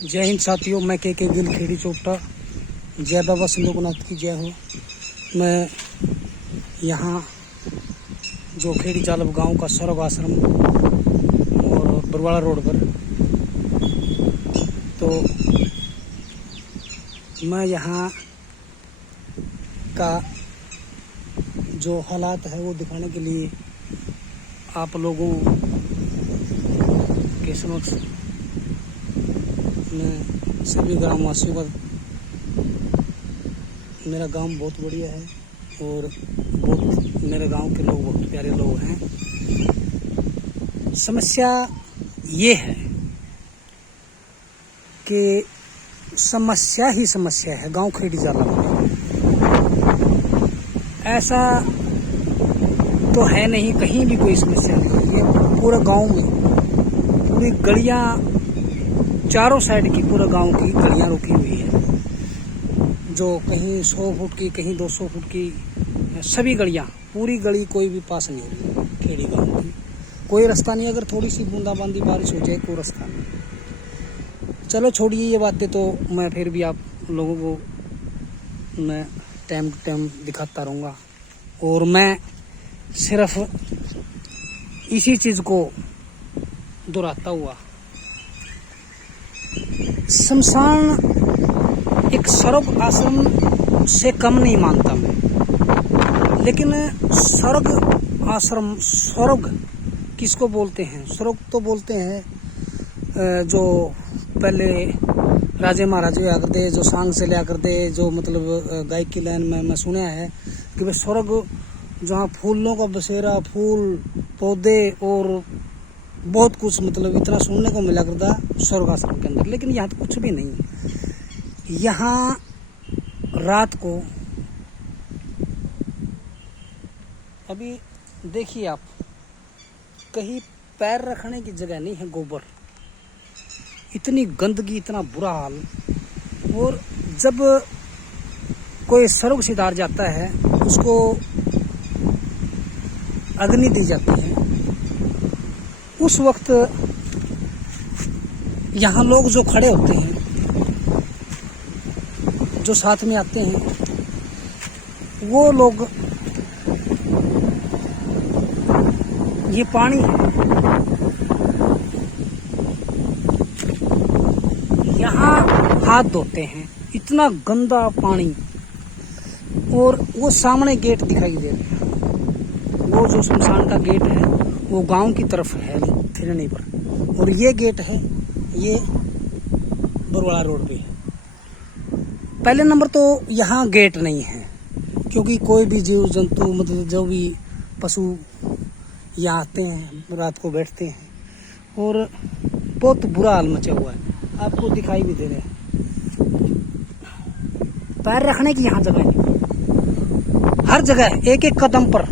जय हिंद साथियों, मैं के गिल खेड़ी चोपटा। जय बाबा सिंधुनाथ की जय हो। मैं यहाँ जो खेड़ी चालब गांव का स्वर्ग आश्रम और बरवाड़ा रोड पर, तो मैं यहाँ का जो हालात है वो दिखाने के लिए आप लोगों के समक्ष मैं सभी ग्रामवासियों का, मेरा गांव बहुत बढ़िया है और बहुत मेरे गांव के लोग बहुत प्यारे लोग हैं। समस्या ये है कि समस्या ही समस्या है गांव खेड़ी जाला में। ऐसा तो है नहीं कहीं भी कोई समस्या नहीं। ये पूरा गांव में पूरी गलियां, चारों साइड की पूरा गांव की गलियां रुकी हुई है, जो कहीं 100 फुट की, कहीं 200 फुट की, सभी गलियां, पूरी गली कोई भी पास नहीं हो रही खेड़ी गांव की। कोई रास्ता नहीं, अगर थोड़ी सी बूंदाबांदी बारिश हो जाए कोई रास्ता नहीं। चलो छोड़िए ये बातें, तो मैं फिर भी आप लोगों को मैं टाइम टू टाइम दिखाता रहूँगा। और मैं सिर्फ इसी चीज़ को दोहराता हुआ, शमशान एक स्वर्ग आश्रम से कम नहीं मानता मैं, लेकिन स्वर्ग आश्रम, स्वर्ग किसको बोलते हैं? स्वर्ग तो बोलते हैं जो पहले राजे महाराजे हुआ करते, जो सांग से लिया करते, जो मतलब गायक की लाइन में मैं सुना है कि भाई स्वर्ग जहाँ फूलों का बसेरा, फूल पौधे और बहुत कुछ, मतलब इतना सुनने को मिला करता स्वर्ग आश्रम के अंदर। लेकिन यहाँ तो कुछ भी नहीं है। यहाँ रात को अभी देखिए आप, कहीं पैर रखने की जगह नहीं है, गोबर, इतनी गंदगी, इतना बुरा हाल। और जब कोई स्वर्ग सिधार जाता है उसको अग्नि दी जाती है, उस वक्त यहाँ लोग जो खड़े होते हैं, जो साथ में आते हैं, वो लोग, ये पानी यहाँ हाथ धोते हैं, इतना गंदा पानी। और वो सामने गेट दिखाई दे रहा है, वो जो शमशान का गेट है वो गांव की तरफ है फिरने पर, और ये गेट है ये बरवाड़ा रोड पे है। पहले नंबर तो यहाँ गेट नहीं है, क्योंकि कोई भी जीव जंतु, मतलब जो भी पशु यहाँ आते हैं, रात को बैठते हैं, और बहुत बुरा हाल मचा हुआ है, आपको दिखाई भी दे रहे हैं। पैर रखने की यहाँ जगह नहीं, हर जगह एक एक कदम पर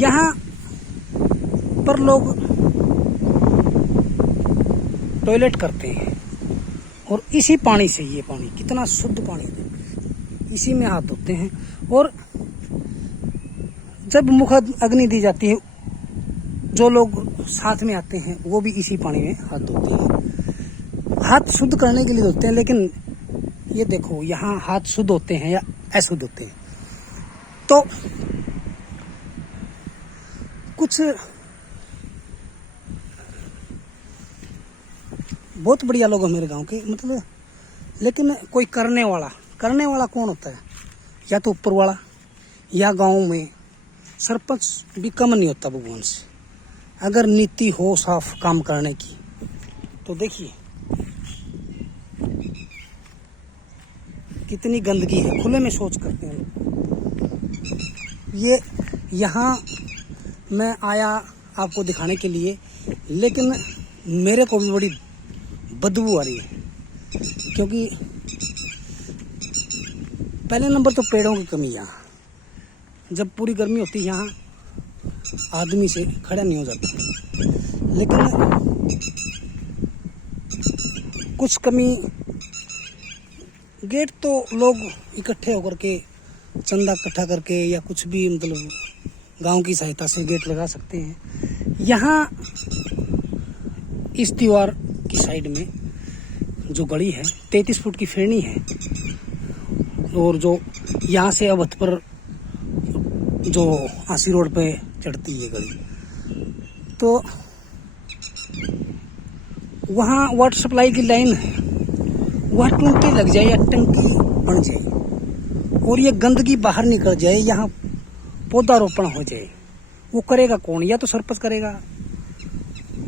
यहाँ पर लोग टॉयलेट करते हैं, और इसी पानी से, ये पानी कितना शुद्ध पानी है, इसी में हाथ धोते हैं। और जब मुख अग्नि दी जाती है, जो लोग साथ में आते हैं वो भी इसी पानी में हाथ धोते हैं। हाथ शुद्ध करने के लिए धोते हैं, लेकिन ये देखो यहाँ हाथ शुद्ध होते हैं या अशुद्ध होते हैं। तो कुछ बहुत बढ़िया लोग हैं मेरे गांव के, मतलब, लेकिन कोई करने वाला कौन होता है? या तो ऊपर वाला, या गांव में सरपंच भी कम नहीं होता भगवान से। अगर नीति हो साफ काम करने की, तो देखिए कितनी गंदगी है, खुले में शौच करते हैं लोग। ये यहाँ मैं आया आपको दिखाने के लिए, लेकिन मेरे को भी बड़ी बदबू आ रही है, क्योंकि पहले नंबर तो पेड़ों की कमी। यहाँ जब पूरी गर्मी होती है यहाँ आदमी से खड़ा नहीं हो जाता, लेकिन कुछ कमी। गेट तो लोग इकट्ठे होकर के, चंदा इकट्ठा करके या कुछ भी, मतलब गांव की सहायता से गेट लगा सकते हैं। यहाँ इस दीवार की साइड में जो गली है 33 फुट की फेरनी है, और जो यहाँ से अवध पर जो आसी रोड पे चढ़ती है गली, तो वहाँ वाटर सप्लाई की लाइन है, वहाँ टूटी लग जाए या टंकी बन जाए और ये गंदगी बाहर निकल जाए, यहाँ पौधारोपण हो जाए, वो करेगा कौन? या तो सरपंच करेगा।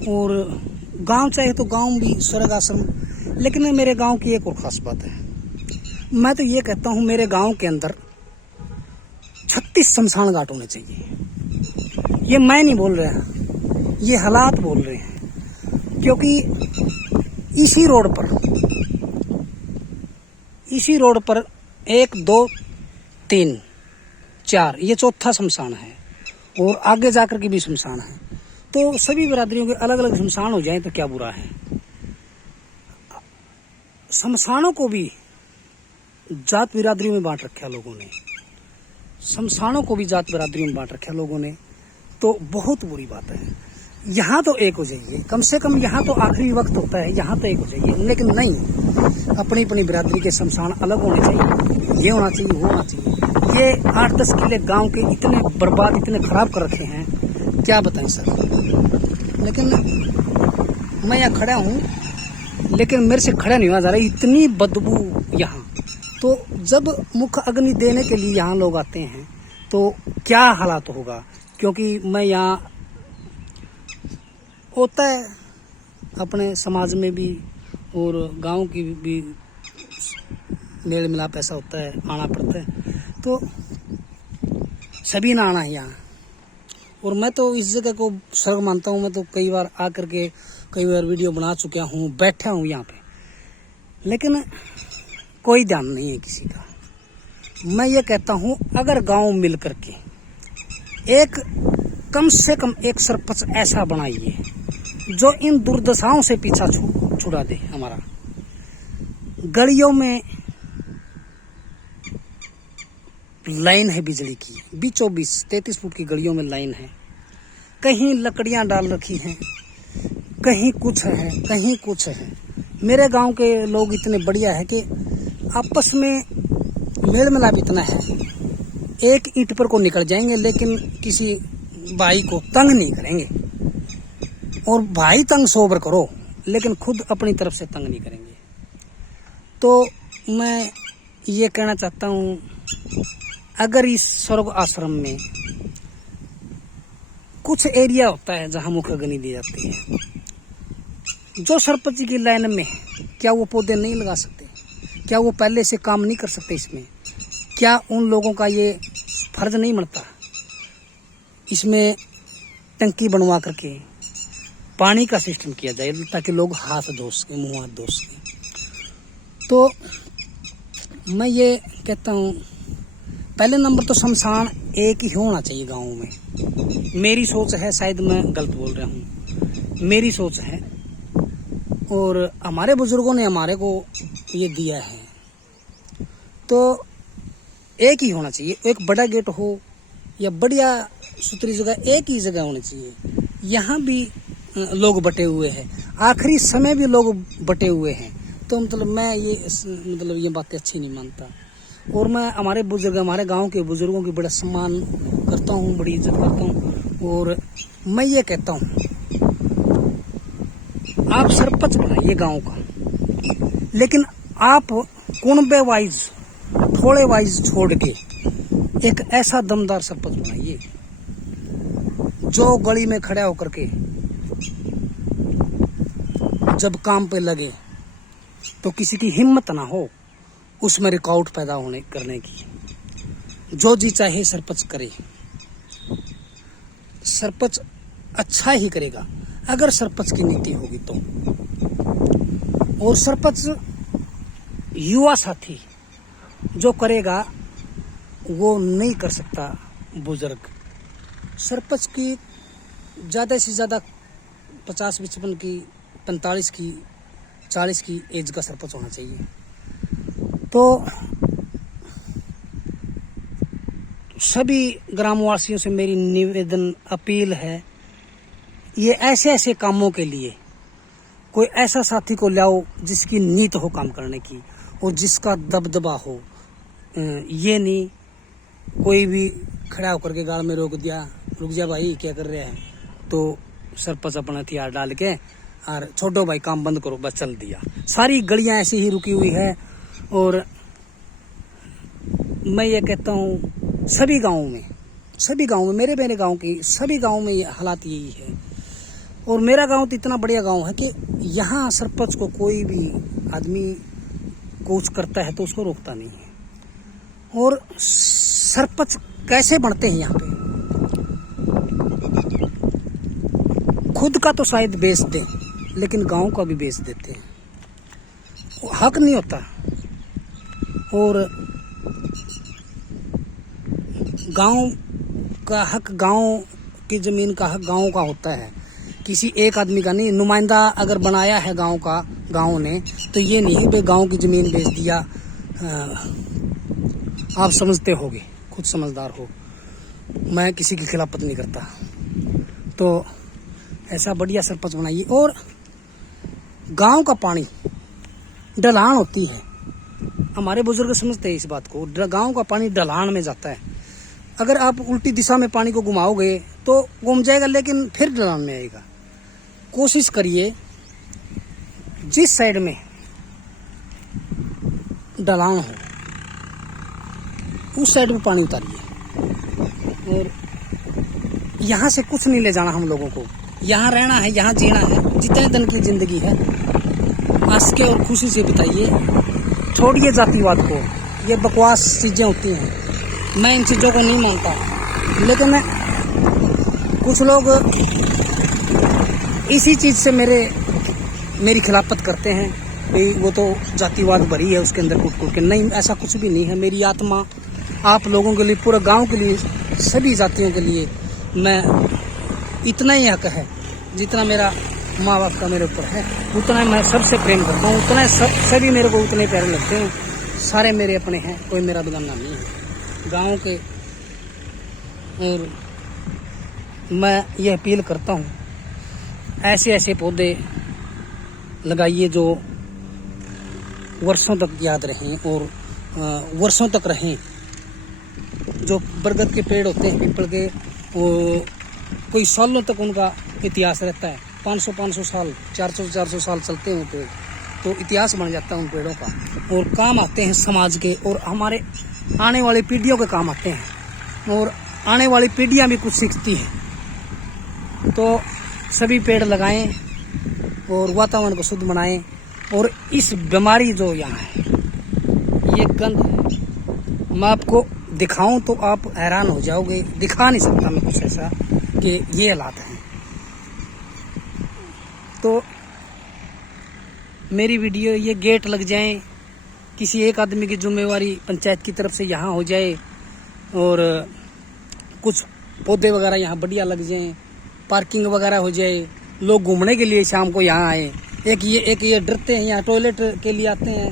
और गांव चाहे तो गांव भी स्वर्ग आश्रम। लेकिन मेरे गांव की एक और खास बात है, मैं तो ये कहता हूँ मेरे गांव के अंदर 36 शमशान घाट होने चाहिए। ये मैं नहीं बोल रहा, ये हालात बोल रहे हैं, क्योंकि इसी रोड पर 1 2 3 4 ये चौथा शमशान है, और आगे जाकर के भी शमशान है। तो सभी बिरादरियों के अलग अलग शमशान हो जाए तो क्या बुरा है। शमशानों को भी जात बिरादरियों में बांट रखा लोगों ने, शमशानों को भी जात बिरादरियों में बांट रखा लोगों ने, तो बहुत बुरी बात है। यहाँ तो एक हो जाइए, कम से कम यहाँ तो आखिरी वक्त होता है, यहाँ तो एक हो जाइए। लेकिन नहीं, अपनी अपनी बिरादरी के शमशान अलग होने चाहिए, ये होना चाहिए, वो होना चाहिए। ये 8-10 किले गांव के इतने बर्बाद, इतने खराब कर रखे हैं, क्या बताएं सर। लेकिन मैं यहाँ खड़ा हूँ, लेकिन मेरे से खड़ा नहीं हुआ जा रहा, इतनी बदबू यहाँ। तो जब मुख्य अग्नि देने के लिए यहाँ लोग आते हैं तो क्या हालात होगा, क्योंकि मैं यहाँ होता है अपने समाज में भी और गांव की भी मेल मिलाप ऐसा होता है, आना पड़ता है, तो सभी ना आना है यहाँ। और मैं तो इस जगह को स्वर्ग मानता हूँ। मैं तो कई बार आकर के कई बार वीडियो बना चुका हूँ, बैठा हूँ यहाँ पे, लेकिन कोई ध्यान नहीं है किसी का। मैं ये कहता हूँ अगर गांव मिल करके एक कम से कम एक सरपंच ऐसा बनाइए जो इन दुर्दशाओं से पीछा छुड़ा दे। हमारा गलियों में लाइन है बिजली की, बीचों बीच 33 फुट की गलियों में लाइन है, कहीं लकड़ियां डाल रखी हैं, कहीं कुछ है, कहीं कुछ है। मेरे गांव के लोग इतने बढ़िया है कि आपस में मेल मिलाप इतना है, एक ईंट पर को निकल जाएंगे, लेकिन किसी भाई को तंग नहीं करेंगे। और भाई तंग सोबर करो, लेकिन खुद अपनी तरफ से तंग नहीं करेंगे। तो मैं ये कहना चाहता हूँ, अगर इस स्वर्ग आश्रम में कुछ एरिया होता है जहां मुख्य अग्नि दी जाती है, जो सरपंच की लाइन में है, क्या वो पौधे नहीं लगा सकते? क्या वो पहले से काम नहीं कर सकते इसमें? क्या उन लोगों का ये फर्ज नहीं बनता इसमें टंकी बनवा करके पानी का सिस्टम किया जाए, ताकि लोग हाथ धो सकें, मुँह हाथ धो सकें। तो मैं ये कहता हूँ, पहले नंबर तो शमशान एक ही होना चाहिए गाँव में। मेरी सोच है, शायद मैं गलत बोल रहा हूँ, मेरी सोच है। और हमारे बुजुर्गों ने हमारे को ये दिया है, तो एक ही होना चाहिए। एक बड़ा गेट हो या बढ़िया सुथरी जगह, एक ही जगह होनी चाहिए। यहाँ भी लोग बटे हुए हैं, आखिरी समय भी लोग बटे हुए हैं। तो मतलब मैं ये बातें अच्छी नहीं मानता। और मैं हमारे बुजुर्ग, हमारे गांव के बुजुर्गों की बड़ा सम्मान करता हूँ, बड़ी इज्जत करता हूँ। और मैं ये कहता हूँ, आप सरपंच बनाइए गांव का, लेकिन आप कुनबे वाइज, थोड़े वाइज छोड़ के एक ऐसा दमदार सरपंच बनाइए जो गली में खड़ा होकर के जब काम पे लगे तो किसी की हिम्मत ना हो उसमें रिकॉर्ड पैदा करने की। जो जी चाहे सरपंच करे, सरपंच अच्छा ही करेगा अगर सरपंच की नीति होगी तो। और सरपंच युवा साथी जो करेगा वो नहीं कर सकता बुजुर्ग। सरपंच की ज़्यादा से ज़्यादा 50-55 की, 45 की, 40 की एज का सरपंच होना चाहिए। तो सभी ग्रामवासियों से मेरी निवेदन, अपील है, ये ऐसे ऐसे कामों के लिए कोई ऐसा साथी को लाओ जिसकी नीयत हो काम करने की और जिसका दबदबा हो। ये नहीं कोई भी खड़ा होकर के गाल में रोक दिया, रुक जा भाई क्या कर रहे हैं, तो सरपंच अपना हथियार डाल के और छोटो भाई काम बंद करो बस चल दिया। सारी गलियां ऐसी ही रुकी हुई है। और मैं ये कहता हूँ सभी गाँव में मेरे गाँव की सभी गाँव में ये हालात यही है। और मेरा गांव तो इतना बढ़िया गांव है कि यहाँ सरपंच को कोई भी आदमी कुछ करता है तो उसको रोकता नहीं है। और सरपंच कैसे बनते हैं यहाँ पे, खुद का तो शायद बेच दें लेकिन गांव का भी बेच देते हैं, हक नहीं होता। और गांव का हक, गांव की जमीन का हक गांव का होता है, किसी एक आदमी का नहीं। नुमाइंदा अगर बनाया है गांव का, गांव ने, तो ये नहीं भाई गांव की जमीन बेच दिया। आप समझते होगे, खुद समझदार हो, मैं किसी के खिलाफत नहीं करता। तो ऐसा बढ़िया सरपंच बनाइए। और गांव का पानी ढलान होती है, हमारे बुजुर्ग समझते हैं इस बात को। गांव का पानी ढलान में जाता है, अगर आप उल्टी दिशा में पानी को घुमाओगे तो घूम जाएगा लेकिन फिर ढलान में आएगा। कोशिश करिए जिस साइड में ढलान हो उस साइड में पानी उतारिए। और यहाँ से कुछ नहीं ले जाना हम लोगों को, यहाँ रहना है, यहाँ जीना है। जितने दिन की जिंदगी है हंस के और खुशी से बिताइए। छोड़िए जातिवाद को, ये बकवास चीजें होती हैं, मैं इन चीजों को नहीं मानता। लेकिन कुछ लोग इसी चीज से मेरी खिलाफत करते हैं कि वो तो जातिवाद भरी है उसके अंदर कूट के। नहीं, ऐसा कुछ भी नहीं है। मेरी आत्मा आप लोगों के लिए, पूरे गांव के लिए, सभी जातियों के लिए मैं इतना ही हक है जितना मेरा माँ बाप का मेरे ऊपर है, उतना मैं सबसे प्रेम करता हूँ, उतना सभी मेरे को उतने प्यारे लगते हैं। सारे मेरे अपने हैं, कोई मेरा बेगाना नहीं है गाँव के। और मैं ये अपील करता हूँ ऐसे ऐसे पौधे लगाइए जो वर्षों तक याद रहें और वर्षों तक रहें। जो बरगद के पेड़ होते हैं, पीपल के, वो कोई सालों तक उनका इतिहास रहता है। 500 साल, 400 साल चलते हैं वो पेड़, तो इतिहास बन जाता है उन पेड़ों का। और काम आते हैं समाज के, और हमारे आने वाली पीढ़ियों के काम आते हैं, और आने वाली पीढ़ियां भी कुछ सीखती हैं। तो सभी पेड़ लगाएं और वातावरण को शुद्ध बनाएं। और इस बीमारी जो यहाँ है, ये गंध मैं आपको दिखाऊं तो आप हैरान हो जाओगे। दिखा नहीं सकता मैं कुछ ऐसा कि ये हालात हैं। तो मेरी वीडियो ये गेट लग जाए, किसी एक आदमी की जिम्मेवारी पंचायत की तरफ से यहाँ हो जाए, और कुछ पौधे वगैरह यहाँ बढ़िया लग जाएं, पार्किंग वगैरह हो जाए, लोग घूमने के लिए शाम को यहाँ आए। एक ये डरते हैं, यहाँ टॉयलेट के लिए आते हैं,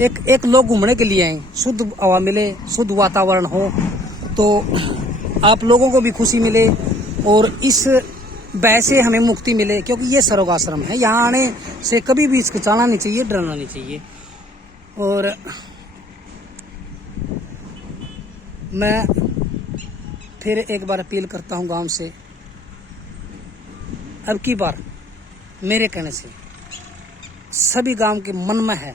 एक लोग घूमने के लिए आए, शुद्ध हवा मिले, शुद्ध वातावरण हो, तो आप लोगों को भी खुशी मिले और इस भय से हमें मुक्ति मिले। क्योंकि ये सर्वगाश्रम है, यहाँ आने से कभी भी हिचकिचाना नहीं चाहिए, डरना नहीं चाहिए। और मैं फिर एक बार अपील करता हूँ गांव से, अब की बार मेरे कहने से सभी गांव के मन में है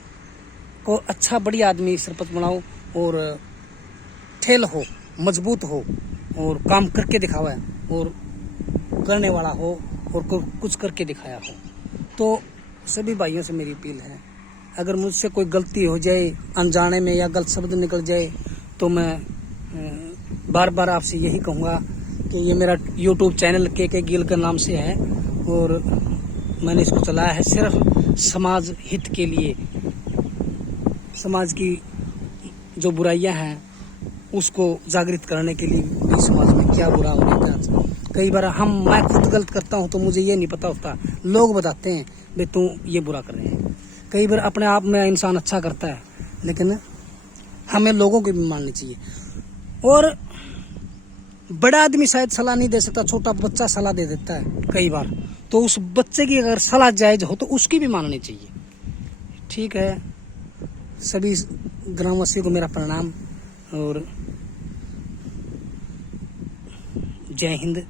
और अच्छा बढ़िया आदमी सरपंच बनाओ, और ठेल हो, मजबूत हो, और काम करके दिखावा और करने वाला हो, और कुछ करके दिखाया हो। तो सभी भाइयों से मेरी अपील है, अगर मुझसे कोई गलती हो जाए अनजाने में या गलत शब्द निकल जाए, तो मैं बार बार आपसे यही कहूँगा कि ये मेरा YouTube चैनल के गिल के नाम से है, और मैंने इसको चलाया है सिर्फ समाज हित के लिए। समाज की जो बुराइयां हैं उसको जागृत करने के लिए, समाज में क्या बुरा हो रहा है। कई बार मैं खुद गलत करता हूं तो मुझे ये नहीं पता होता, लोग बताते हैं भाई तू ये बुरा कर रहे हैं। कई बार अपने आप में इंसान अच्छा करता है, लेकिन हमें लोगों की भी माननी चाहिए। और बड़ा आदमी शायद सलाह नहीं दे सकता, छोटा बच्चा सलाह दे देता है कई बार, तो उस बच्चे की अगर सलाह जायज हो तो उसकी भी माननी चाहिए। ठीक है, सभी ग्रामवासियों को मेरा प्रणाम और जय हिंद।